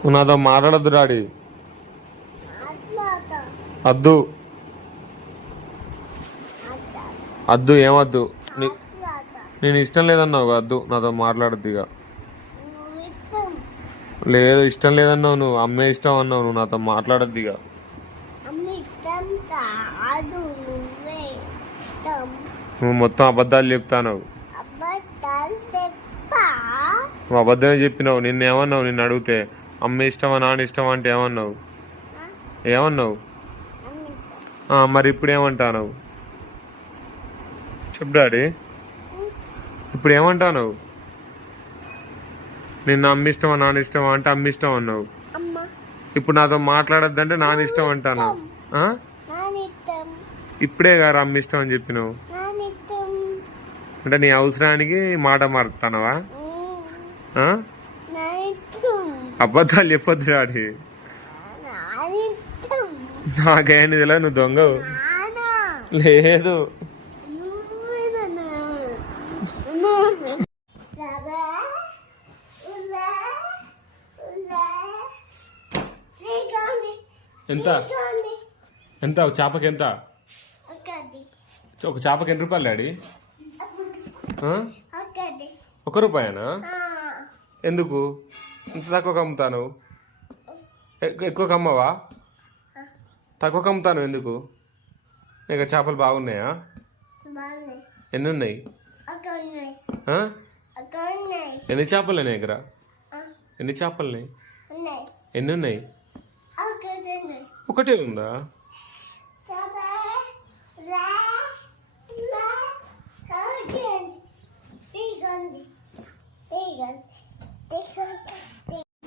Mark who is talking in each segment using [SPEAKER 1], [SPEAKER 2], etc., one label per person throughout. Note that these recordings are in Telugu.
[SPEAKER 1] నువ్వు నాతో మాట్లాడద్దు డాడీ అద్దు. అద్దు ఏమద్దు? నేను ఇష్టం లేదన్నావు అద్దు నాతో మాట్లాడద్దు ఇక. లేదు ఇష్టం లేదన్నావు నువ్వు అమ్మే ఇష్టం అన్నావు నువ్వు నాతో మాట్లాడద్దు ఇక.
[SPEAKER 2] నువ్వు
[SPEAKER 1] మొత్తం అబద్ధాలు
[SPEAKER 2] చెప్తాను
[SPEAKER 1] నువ్వు అబద్ధమే చెప్పినావు నిన్నేమన్నావు నిన్ను అడిగితే? అమ్మ ఇష్టమా నాన్న ఇష్టమా అంటే ఏమన్నావు? ఏమన్నావు? మరి ఇప్పుడు ఏమంటావు చెప్పు డాడీ. ఇప్పుడు ఏమంటావు నిన్న అమ్మ ఇష్టమా నాన్న ఇష్టమా అంటే అమ్మ ఇష్టం అన్నావు. ఇప్పుడు నాతో మాట్లాడొద్దంటే నాన్న ఇష్టం అంటాను. ఇప్పుడే గారు అమ్మ ఇష్టం అని చెప్పినావు. అంటే నీ అవసరానికి మాట మారుతానవా? అబద్ధాలు చెప్పొద్దు
[SPEAKER 2] ఇష్టం
[SPEAKER 1] నాకేం తెలియదు నువ్వు
[SPEAKER 2] నానా
[SPEAKER 1] లేదు. ఎంత? ఎంత? ఒక చేపకి ఎంత? ఒక చేపకి ఎన్ని రూపాయలు డాడీ? ఒక రూపాయనా? ఎందుకు? ఇంత తక్కువ అమ్ముతాను ఎక్- ఎక్కువ అమ్మవా తక్కువ అమ్ముతాను ఎందుకు? ఇక చేపలు బాగున్నాయా? ఎన్ని ఉన్నాయి ఎన్ని చేపలు ఉన్నాయి దగ్గర
[SPEAKER 2] ఆ,
[SPEAKER 1] ఎన్ని చేపలు ఉన్నాయి. ఎన్ని ఉన్నాయి.
[SPEAKER 2] ఒకటే
[SPEAKER 1] ఉందా?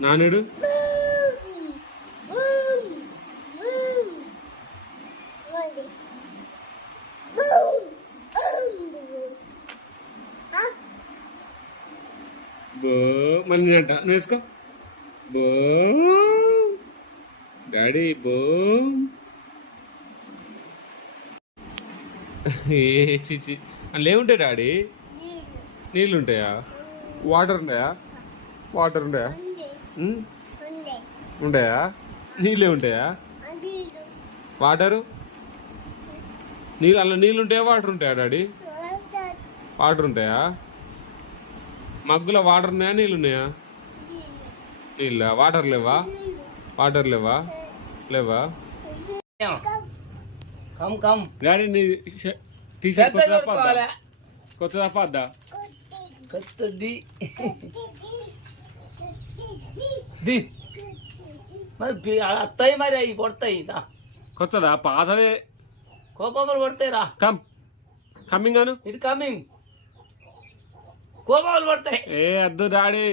[SPEAKER 1] నానుడు? బో మళ్ళీ అంట నువ్వు వేసుకో. బో డాడీ బో. ఏ చిచి అందులో ఏముంటాయి డాడీ? నీళ్ళు ఉంటాయా? వాటర్ ఉంటాయా? వాటర్ ఉంటాయా? ఉంటాయా నీళ్ళే ఉంటాయా వాటరు? నీళ్ళు అందులో నీళ్ళు ఉంటాయా వాటర్ ఉంటాయా డాడీ? వాటర్. ఉంటాయా? మగ్గులో వాటర్ ఉన్నాయా నీళ్ళు ఉన్నాయా? నీళ్ళ. వాటర్ లేవా? వాటర్ లేవా? లేవా?
[SPEAKER 3] కమ్. కమ్
[SPEAKER 1] డాడీ నీ టీ షర్ట్
[SPEAKER 3] పెద్ద
[SPEAKER 1] కొత్తదా. కొత్తది.
[SPEAKER 3] ది మరి అత్తయ్య మరి అవి పడతాయి దా.
[SPEAKER 1] కొత్తదా? పాతదే
[SPEAKER 3] కోపములు పడతాయి రా.
[SPEAKER 1] Come. Coming Anu.
[SPEAKER 3] It coming కోపములు పడతాయి.
[SPEAKER 1] ఏ అద్దు డాడీ.